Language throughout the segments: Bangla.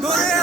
Good.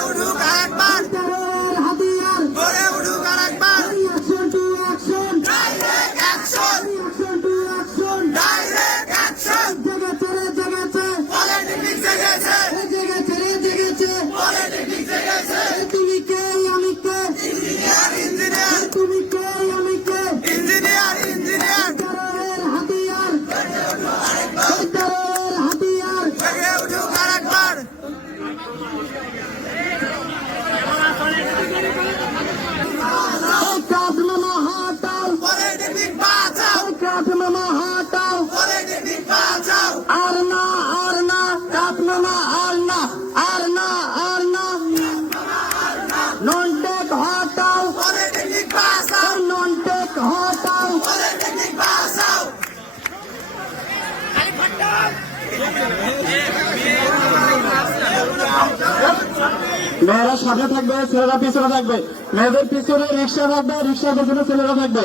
মেয়েরা সাথে থাকবে ছেলেরা পিছনে থাকবে। মেয়েদের পিছনে রিক্সা থাকবে রিক্সার পিছনে ছেলেরা থাকবে।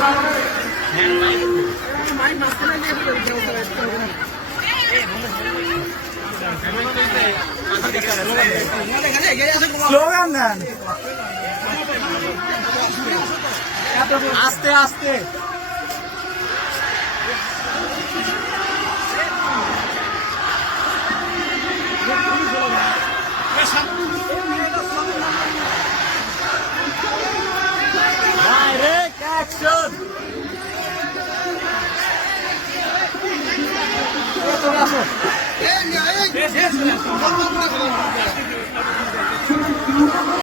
আস্তে আস্তে। Yes, yes. এই,